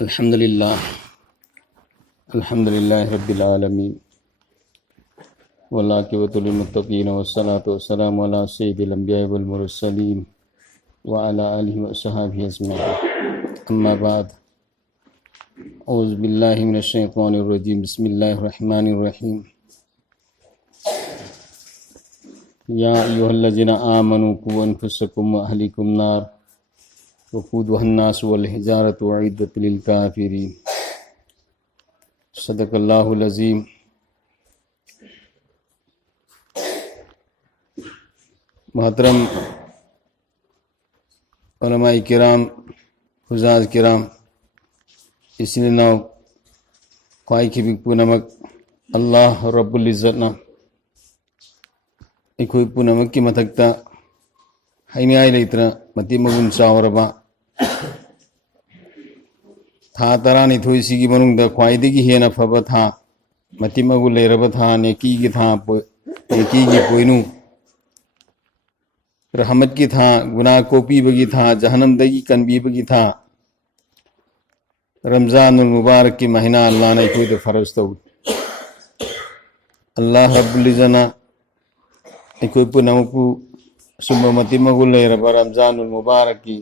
अल्हम्दुलिल्लाह रब्बिल आलमीन वल्लाकिबतुल मुत्तक़ीन वस्सलातु वस्सलामु अला सय्यिदिल अंबिया वल मुरसलीन व अला आलिहि व अस्हाबिहि अजमईन। अम्मा बाद, औज़ु बिल्लाहि मिनश शैतानिर रजीम। बिस्मिल्लाहिर रहमानिर रहीम। या अय्युहल्लज़ीना आमनू क़ू अनफुसकुम व अहलिकुम नार वक़ूदुहा अन्नासु वल हिजारतु उइद्दत लिल काफ़िरीन। सदक़ल्लाहुल अज़ीम। मोहतरम उलमाए किराम, हुज़ाज़ किराम, इसलिए नाव ख्वाई की भी पुनमक अल्लाह रब्बुल इज़्ज़तना इकोई पुनमक की मथकता हाइनियाई लेतरा मती मगुन चावरबा था तरानिथोई सिगी मनुंगदा ख्वाइदगी हेना फबा था मती मगु लेरबा था नेकी की था नेकी की पोइनु रहमत की था गुनाह कोपी बगी था जहन्नम दगी कनबी बगी था रमज़ानुल मुबारक की महीना अल्लाह ने कोई तो फर्ज तो अल्लाह रब्बुल इज़्ज़ना कोई पुनमकु सुबह मती मगु लेरबा रमज़ानुल मुबारक की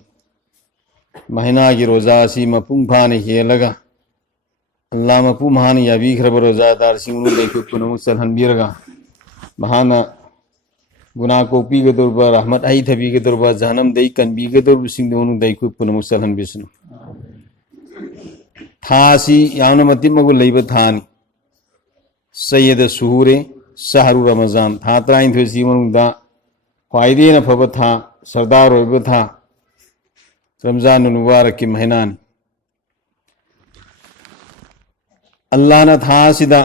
महीना की रोज़ा सी मपुंग फाने हेलगा अल्लाह मपुंग हाने याबी खरब रोज़ादार सिंगु देखो पुनमु सलहन बीरगा महाना गुनाह को पी के तौर पर रहमत आई थबी के तौर पर जहन्नम दई कन बी के तौर पर सिंह दोनों दई को पुनमु सलहन बिस्नु थासी यावना मती मगु लेबा थानी सैयद सुहूरे शहरु रमज़ान था तराइन थे सीमनु दा ख्वाइदे न फब था सरदार होइबा था रमज़ानुल मुबारक की महीना अल्लाह ने था सिदा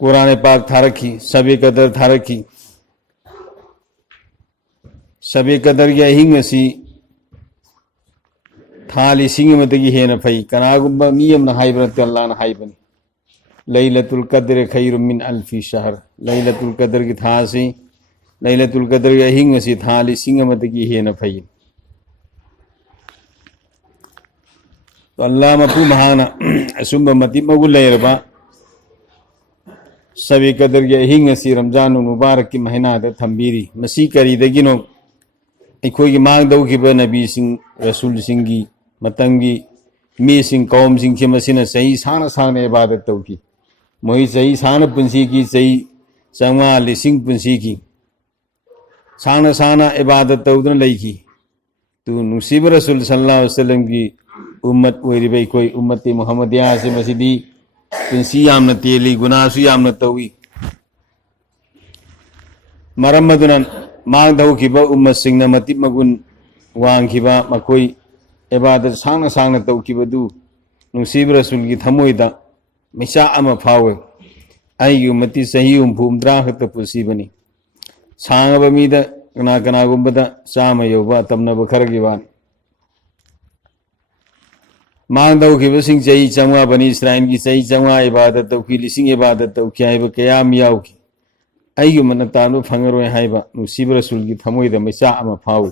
कुरान पाक था रखी सबे कदर था रखी सबे कदर या हिंग सी थाली सिंग मतगी हेन फई कनागुब मियम न हाइबरत अल्लाह न हाइबनी लैलतुल कद्र खैरुम मिन अल्फी शहर। लैलतुल कद्र की था सी लैलतुल कद्र या हिंग सी थाली सिंग मतगी हेन फई तो अल्लाह मपू महाना असुम मती मगु लेरबा सबे कदर या हिंग सी रमज़ानुल मुबारक की महीना दा थंबीरी मसी करीदगिनो अखोई की मांग दौखिबा नबी सिंह रसूल सिंह की मतंगी मी सिंह कौम सिंह के मसीना सही साना साना इबादत तौकी मोही सही साना पुंसी की सही चंगा लिसिंग पुंसी की साना साना इबादत तौदन लईकी तो नुसीब रसूल सल्लल्लाहु अलैहि वसल्लम की उम्मत ओइरिबे कोई उम्मती मुहम्मदिया से मसीदी पुंसी यामना तेली गुनासु यामना तौई मरम्मदुनन मांग दौखिबा उम्मत सिंह मति मगुन वांखिबा मकोई इबादत सांगना सांगना तौखिबदु नुसीब रसूल की थमोइदा मिसा अमा फावे आईगी उम्मती सही उम्फुमद्रा खत पुसीबनी सांगबा मीदा कना कना गुंबदा चामा योबा तमना बखरगी वान मांग दौखिबा सिंह चई चंगा बनी इस्राइल की चई चंगा इबादत तौखि लिसिंग इबादत तौखि आइबा कयाम याउखि आईगी मन तानु फंगरोय हाइबा नुसीब रसूल की थमोइदा मिसा अमा फावे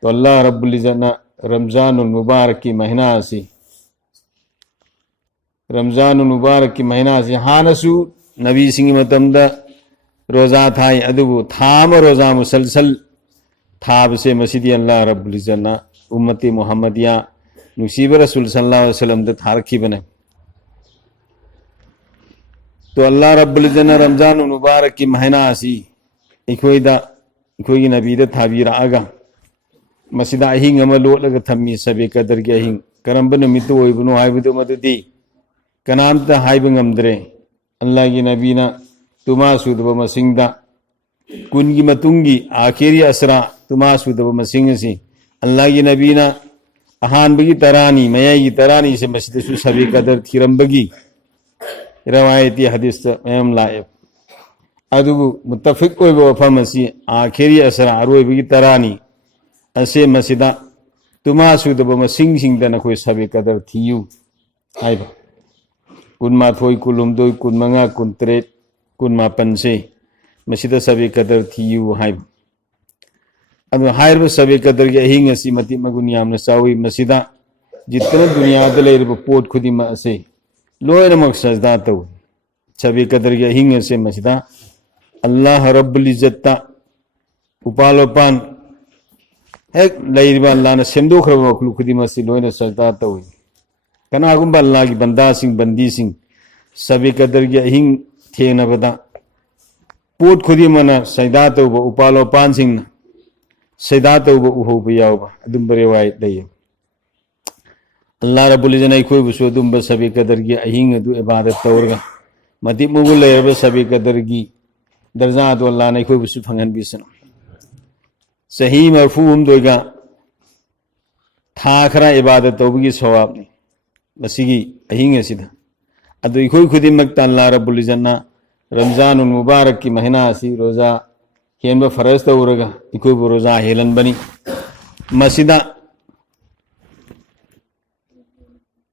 तो अल्लाह रब्बुल इज़्ज़ना रमज़ानुल मुबारक की महीना से रमज़ानुल मुबारक की महीना से हानसु नबी सिंह मतमदा रोज़ा थाई अदुबु थाम रोज़ा मुसलसल थाब से मसीदी अल्लाह रब्बुल इज़्ज़ना उम्मती मुहम्मदिया नुसीब रसूल सल्लल्लाहु अलैहि वसल्लम दा थारखी बने तो अल्लाह रब्बुल इज़्ज़ना रमज़ानुल मुबारक की महीना सी इकोई की नबी दा थाबीरा आगा मसीदा अहिंग अमा लोटलगा थम्मी सबे कदर की अहिंग करंब नुमित्तु ओइबनु हाइबदु मदुदी कनामता हाइब ngamdre अल्लाह की नबीना तुमा सुदबा मसिंगदा कुनगी मतुंगी आखिरी असरा तुमा सुदबा मसिंग सी अल्लाह की नबीना अहान बगी तरानी मयाई की तरानी से मस्जिद सु सबे कदर थिरंबगी रवायती हदीस मैम लाइब अदुबु मुत्तफिक ओइबा वफा मसी आखिरी असरा अरोइबगी तरानी असे मसीदा तुमा सुदबा मसिंग सिंगदा नखोई सबे कदर थियु हाइबा कुनमाथोई कुलुमदोई कुनमंगा कुनतरेट कुनमापन से मसीदा सबे कदर थियु हाइबा अब हायर सबे कदर के अहिंग असी मति मगुन यामना चावी मसिदा जितना दुनिया द लेरब पोट खुदिमा असे लोयनमक सजदा तौ सबे कदर के अहिंग असे मसिदा अल्लाह रब्बुल इज्जत उपालोपान हेक लेरबा अल्लाह न सेमदोखरब मखलुक खुदिमा से लोयन सजदा तौ कनागुंबा अल्लाह की बंदा सिंह बंदी सिंह सबे कदर के अहिंग थेनबदा पोट खुदिमना सजदा तौ उपालोपान सिंह सजदा तौ उहोब यावबा अदुम रेवायत लय अल्लाह रब्बुल इज्जत अखोय बुसु अदुम सबे कदर की अहिंग अदु इबादत तौरगा मति मुगु लेरब सबे कदर की दर्जा तो अल्लाह ने अखोय बुसु फंगन बिसन सही मरफूम दोगा था खरा इबादत तौबगी सवाब ने मसिगी अहिंग असिदा अदु अखोय खुदिमक अल्लाह रब्बुल इज्जत रमजान मुबारक की महीना असी रोजा हेनब फरज तौरगा अखोय रोजा हेलन बनी मसिदा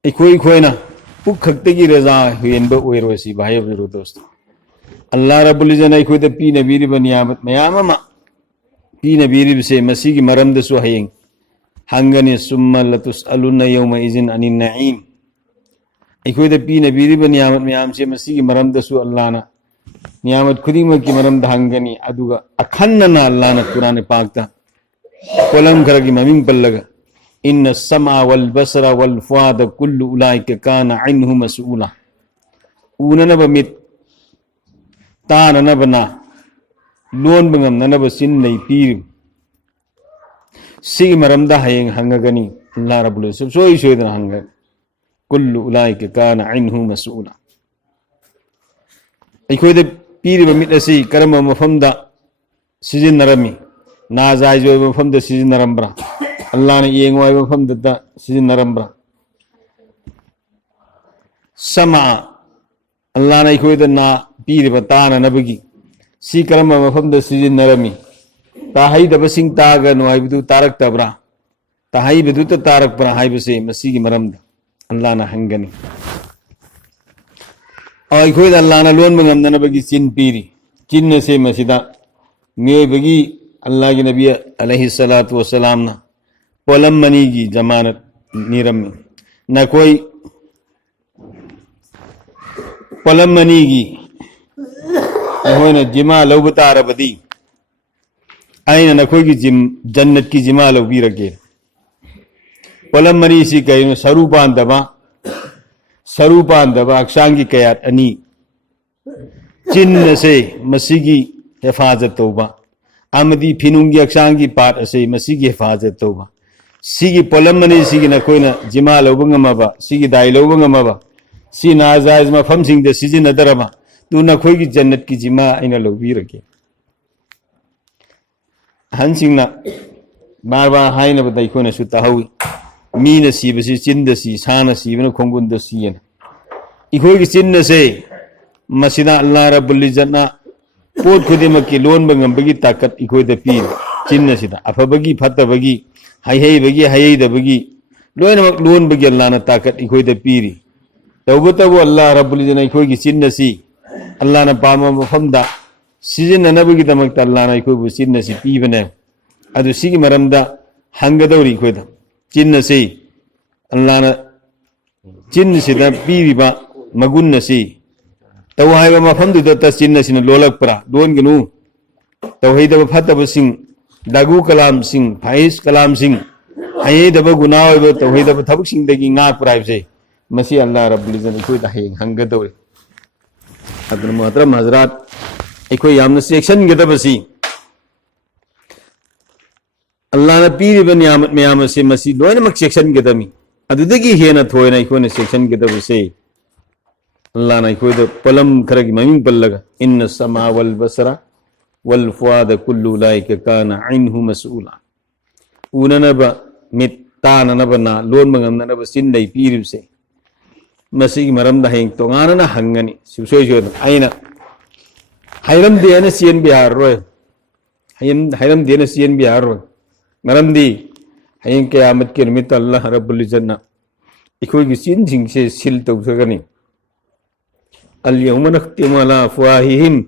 अखोयना पुक खक्तगी रजा हेनब ओइरोसी भाई बरो दोस्त अल्लाह रब्बुल इज्जत अखोयद पीनबीरिब नियामत मयाम अमा पीनबीरिबसे मसिगी मरमदसु हयेंग हंगने सुम्मा लतुसअलुन्ना यौमा इजिन अनिन नईम अखोयद पीनबीरिब नियामत मयामसे मसिगी मरमदसु अल्लाहना नियामत खुदिमक की मरमद हंगनी अदुगा अखन्नना अल्लाहना कुरान पाकता कोलम खरगी ममिंग पल्लगा इन्न समा वल बसरा वल फुआद कुल्लु उलाइका काना अन्हु मसऊला उननब मित ताननब ना लोन बंगमननब सिन नै पीर सिगी मरमदा हयेंग हंगगनी अल्लाह रब्बुल इज्जत सोई सोइदना हंग कुल्लु उलाइका काना अन्हु मसऊला अखोयद पीरिब मित असि करम मफमदा सिजिनरमी नाजायज ओइब मफमदा सिजिनरम्ब्रा अल्लाह ने येंग ओइब मफमदा सिजिनरम्ब्रा समा अल्लाह ने अखोयद ना पीरिब ताननबगी सी करम मफमदा सिजिनरमी ताहैदबसिंग तागनो हाइबदु तारक्तब्रा ताहैबदु त तारकब्रा हाइबसे मसिगी मरमदा अल्लाह ना हंगनी अखोयद अल्लाह ना लोन बंगमनबगी चिन पीरी चिन से मसिदा मेबगी अल्लाह के नबी अलैहि सलातु वसलाम ना पोलम मनी की जमानत नीरम न कोई पोलम मनी की जिमा लौबतारबदी आईना न कोई की जिम जन्नत की जिमा लौबी रखे पोलम मनी सी कहीं सरूपान दबा अक्षांगी कयात अनी चिन्ह से मसीगी हिफाजत तौबा आमदी फिनुंगी अक्षांगी पाट असे मसीगी हिफाजत तौबा सिगी पोलम मनी सिगी न कोई न जिमा लौबंगमबा सिगी दाई लौबंगमबा सी नाजायज मफम सिंग दे सिजी नदरबा तू न कोई की जन्नत की जिमा आइना लौबी रखे हन सिंगना बार बार हाइना बदाई कोना सुता हवी मीन सीबसी चिन्द सी सान सीबन खोंगुंद सीन इखोई की चिन्ह से मसिदा अल्लाह रब्बुल इज्जत ना पोट खुदिमक की लोन बंगमबगी ताकत इखोई द पीर चिन्ह सिदा अफबगी फतबगी हाइहेबगी हाइहेदबगी लोयनमक लोन बगी अल्लाह ना ताकत इखोई द पीरी तौबतबो अल्लाह रब्बुल इज्जत ना इखोई की चिन्ह सी अल्लाह ना पामा मफमदा सिजिननबगी दमक अल्लाह ना इखोई बु चिन्ह सी पीबने अदु सिगी मरमदा हंगदौरी इखोई द चिन्ह से अल्लाह ना चिन्ह सिदा पीरिबा मगुन नसी तवहाइबा मफमदुदा त चिन्ह सिन लोलकपरा दोनगनु तवहैदब फतब सिंह दागु कलाम सिंह फाइस कलाम सिंह हाइदब गुना ओइब तवहैदब थबक सिंह दगी nga प्राइबसे मसी अल्लाह रब्बुल इज्जत इखोई दा हेंग हंगदौरे अदन मोहतरम हजरात इखोई यामना सेक्शन गदबसी अल्लाह ना पीरिब नियामत मयाम से मसी लोयनमक सेक्शन गदमी अदुदगी हेना थोयना इखोने सेक्शन गदबसे अल्लाह ना इखोई द पलम खरगी ममिंग पल्लगा इन्न समा वल बसरा वल फुआद कुल्लु उलाइका काना अन्हु मसऊला उननब मित ताननब ना लोन बंगमनब सिन दै पीरिबसे मसिगी मरमदा हेंग तोंगाना हंगनी सुसोय जो आइना हाइरम देना सियन बिहार रोय हाइरम देना सियन बिहार रोय मरमदी हयेंग क़यामत के निमित्त अल्लाह रब्बुल इज्जत ना इखोई की चिन सिंग से सिल तौसगनी अल यौम नख्तिमु अला अफ़वाहिहिम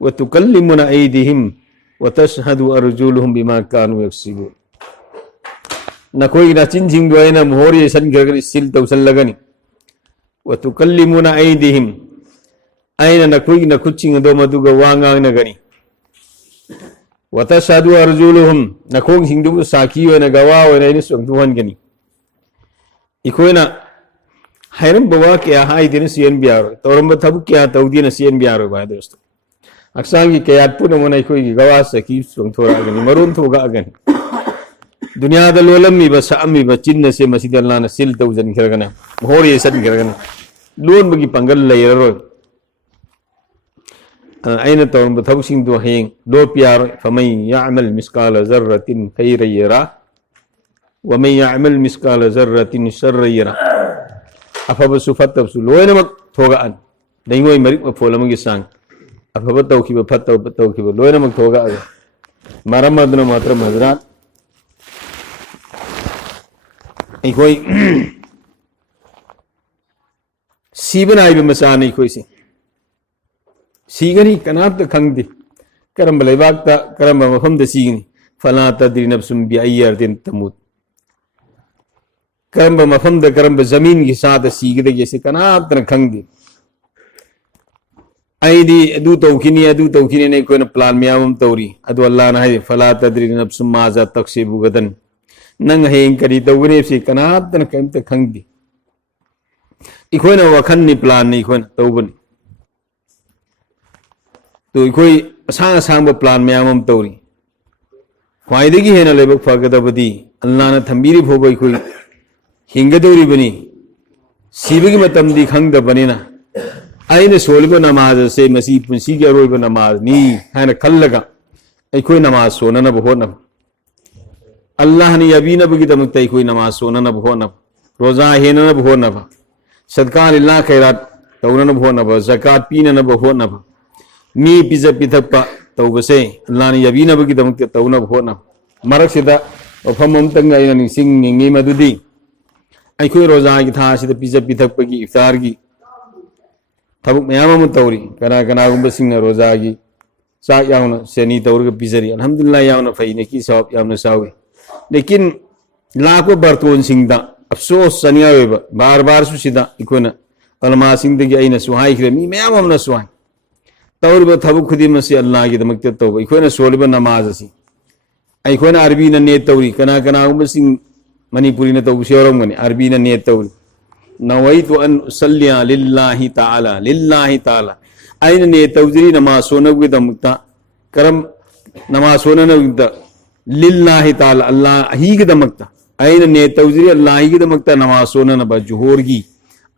व तुकल्लिमुना ऐदिहिम व तशहदु अर्जुलुहुम बिमा कानु यक्सिबून नखोई ना चिंजिंग दोयना मोहरी संगरगनि सिल तौसलगनि व तुकल्लिमुना ऐदिहिम ऐना नखोई नखुचिंग दो मदुगा वांगांग नगनि व तशहदु अर्जुलुहुम नखोंग सिंगदु साखी ओना गवा ओना इन सुंगदुहनगनि इखोइना हैरम बवा क्या हाइदिन सियन बियारो तौरम थबु क्या तौदिन सियन बियारो बा दोस्त अक्सांगी क्या पुनः मोना इखोई गवा सकी सुंगथोरागनि मरुन थोगागनि दुनिया द लोलमी बस अमी ब चिन्ह से मसीद अल्लाह ने सिल तौजन खरगना मोहरी सन खरगना लोन बगी पंगल लेरो अइन तौरम थबुसिंग दो हेंग दो प्यार फमन यअमल मिस्काल जर्रतिन खैरन यरा व मन यअमल मिस्काल जर्रतिन शर्रन यरा अफब सुफतबसु लोयनमक थोगान दैंगोय मरिक फोलमगी सांग अफब तौखिब फतब तौखिब लोयनमक थोगा मरम अदन मात्र हजरात इखोई सीबन आइब मचान इखोई सीगनी कनात खंगदे करम लेबाक करम मफम द सीगनी फला तद्री नफ्सुम बिअय्यि अर्दिन तमूत करम मफम द करम जमीन की साथ सीगदे जैसे कनात खंगदे ऐदी अदु तौखिनी ने कोई प्लान म्याम तौरी अदु अल्लाह ना है फला तद्री नफ्सुम माजा तक्सिबु गदन नंग हेंग करी तौगने से कनातन कमत खंगदे इखोइना वखन नि प्लान नि इखोइना तौबन तो इखोई असांग असांग प्लान म्याम तौरी ख्वाइदगी हेना लेबक फगदबदी अल्लाह ना थंबीरी फोबो इखोई हिंगदौरी बनी सीबगी मतमदी खंगदबनिना आइने सोलिब नमाज से मसी पुंसी के अरोइब नमाज नी हैना खल्लगा इखोई नमाज सोननब होनब अल्लाह ने यबीनबगी दमकता इखोई नमाज सोननब होनब रोजा हेननब होनब सदका लिल्लाह खैरात तौननब होनब ज़कात पीननब होनब मी पिज पिथप तौबसे अल्लाह ने यबीनबगी दमकता तौनब होनब मरकसिदा वफमम तंग आइना निसिंग निंगी मदुदी अखोई रोजा की था सिद पिज पिथपगी इफ्तार की थबुक मयाम तौरी कना कनागुंबा सिंग रोजा की चाक यावना सेनी तौरग पिजरी अल्हम्दुलिल्लाह यावना फैने की सवाब यावना सावे लेकिन लाखो बर्तोन सिंगदा अफसोस सनिया वेबा बार बार सुसिदा इकोना अलमा सिंगदगी आइना सुहाई खरे मी मयाम हमना सुहाई तौरब थबुक खुदी मसी अल्लाह की दमकते तौबा इकोना सोलिबा नमाज असी इकोना अरबी न नेत तौरी कना कनागुंबा सिंग मणिपुरी न तौबु सेवरमगनि अरबी न नेत तौरी नवैतु अन उसल्लिया लिल्लाहि ताला आइन ने तौजरी नमाज सोनबगी दमकता करम नमाज सोननबगी लिल्लाहि ताला अल्लाह ही के दमकता आइन ने तौजरी अल्लाह ही के दमकता नमाज सोननब जुहूर की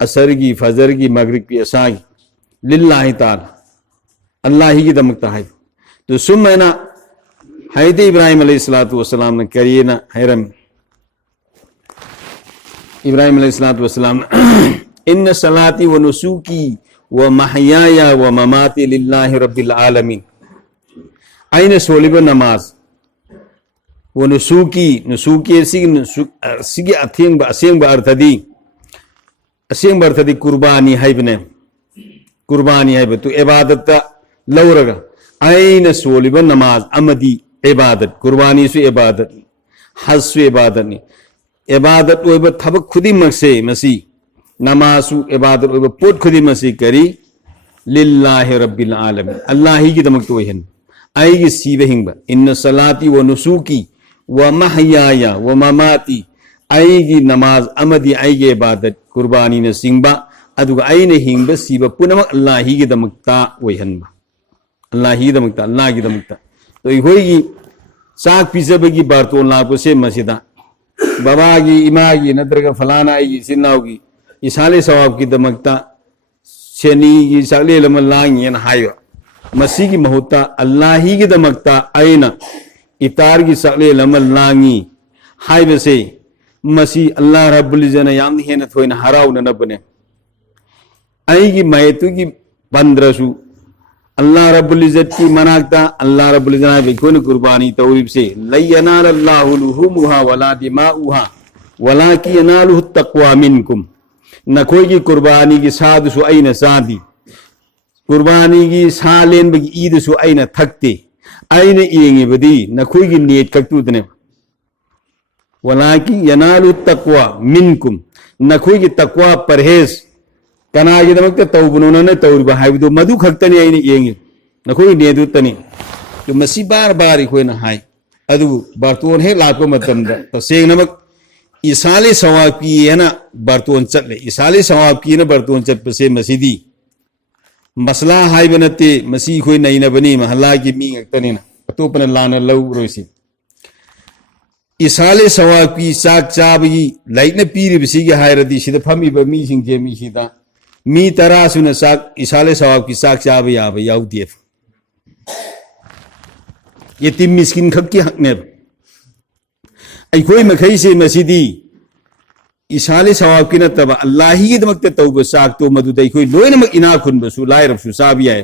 असर की फजर की मगरिब की अशा की लिल्लाहि ताला अल्लाह ही की दमकता है तो सुमैना हज़रत इब्राहिम अलैहिस्सलातु वस्सलाम ने करिए ना हैरम इब्राहिम अलैहिस्सलातु वस्सलाम इन्न सलाती व नुसूकी व महयाया व ममाती लिल्लाहि रब्बिल आलमीन आइन सोलिब नमाज व नुसूकी सिगी असेंग अर्थदी कुर्बानी हैबने कुर्बानी हैब तो इबादत लौरगा आइन सोलिब नमाज अमदी इबादत कुर्बानी सु इबादत हज सु इबादत नि इबादत ओइब थबक खुदिमक से मसी नमाजु इबादत ओइब पोट खुदिमक से करी लिल्लाहि रब्बिल आलमीन अल्लाह ही की दमक तो हन आईगी सीबे हिंगबा इन्न सलाती व नुसूकी व महयाया व ममाती आईगी नमाज अमदी आईगी इबादत कुर्बानी न सिंगबा अदुगा आईने हिंगबा सीबा पुनमक अल्लाह ही की दमकता वहनबा अल्लाह ही दमकता अल्लाह की दमकता तो इहोगी चाक पिजबगी बारतोन लाको से मसीदा बाबा की इमा की नद्रगा फलाना की सिन्नाव की इसाले सवाब की दमकता शनि की साले लमन लांगी हायो मसी की महुता अल्लाह ही की दमकता आइना इफ्तार की साले लमन लांगी हाय बसे मसी अल्लाह रब्बुल इज्जत याम हेन थोइना हराव न बने आई की मैतु की पंद्रसु अल्लाह रब्बुल इज्जत की मनाकता अल्लाह रब्बुल इज्जत ने कोन कुर्बानी तौरीब से लयनाल अल्लाहु लुहुमुहा वला दिमाउहा वलाकि यनालुहु तक़वा मिनकुम न कोई की कुर्बानी की साद सु आइना सादी कुर्बानी की सालेन बगी ईद सु आइना थकते आईने येंगे बदी नखोई की नेट कक्तुदने वलाकि यनालु तक्वा मिनकुम नखोई की तक्वा परहेज कनागी दमक तौबनो न तौरबा हाइबदो मधु खक्तनी आईने येंगे नखोई नेदु तनी तो मसी बार बार इखोइना हाई अदु बारतोन हे लाको मतमदा तो सेंगनमक इसाले सवाब की है ना बारतोन चले इसाले सवाब की ना बारतोन चटपसे मसीदी मसला हाई बनते मसी खोई नहीं ना बनी महल्ला की मी तनी ना तो पन लाना लव रोसी इसाले सवाब की साक चाबी लाइट ने पीरी बिसी के हाय रदी सीधा फमी बमी सिंह के मी सीधा मी तरा सुन साक इसाले सवाब की साक चाबी आबे याउ दिए ये तीन मिस्किन खब की हक ने अखोई मखई से मसीदी इसाले सवाब की नतबा अल्लाह ही दमक तौब साक तो मदुद अखोई लोइनमक इना खुनबसु लाइरबसु साबि याय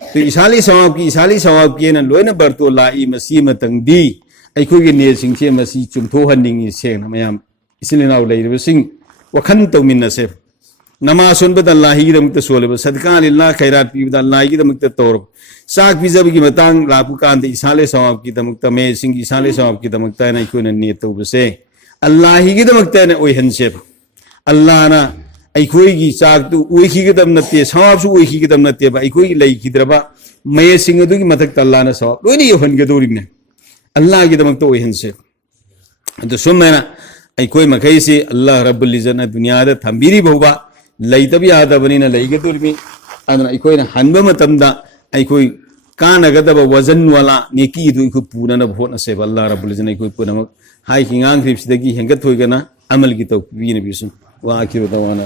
तो इसाले सवाब की न लोइन बरतो लाई मसी मतंगदी अखोई के ने सिंसे मसी चुमथो हनिंगी सेंग मयाम इसलिए नाउ लेरबसिंग वखन तौमिनसे नमाज सुनबद अल्लाह ही दमक सोलब सदका लिल्लाह खैरात पीबद अल्लाह ही दमक तौर साक पिजब की मतंग लापु कांत इसाले सवाब की दमक मे सिंग इसाले सवाब की दमक ता न कोन ने तौबसे अल्लाह ही की दमक ता न ओइ हनसे अल्लाह ना अखोई की चाक तु ओइ की गदम नते सवाब सु ओइ की गदम नते बा अखोई लई खिद्रबा मे सिंग अदु की मथक अल्लाह ना सवाब लोइनी योहन गदोरिने अल्लाह की दमक तो ओइ हनसे तो सुमेना अखोई मखई से अल्लाह रब्बुल इज्जत ना दुनिया दा थंबीरी बहुबा लईतबी आदबनीना लईगदोरिमी अदना अखोई हनबा मतमदा अखोई कानगदब वजन वाला नेकी दु इखु पुनना भोटना से अल्लाह रब्बुल इज्जत इखु पुनमक हाई किंगांग क्रिप्स दगी हेंगत होइगना अमल की तो वीन बिसु वा आखिर दवाना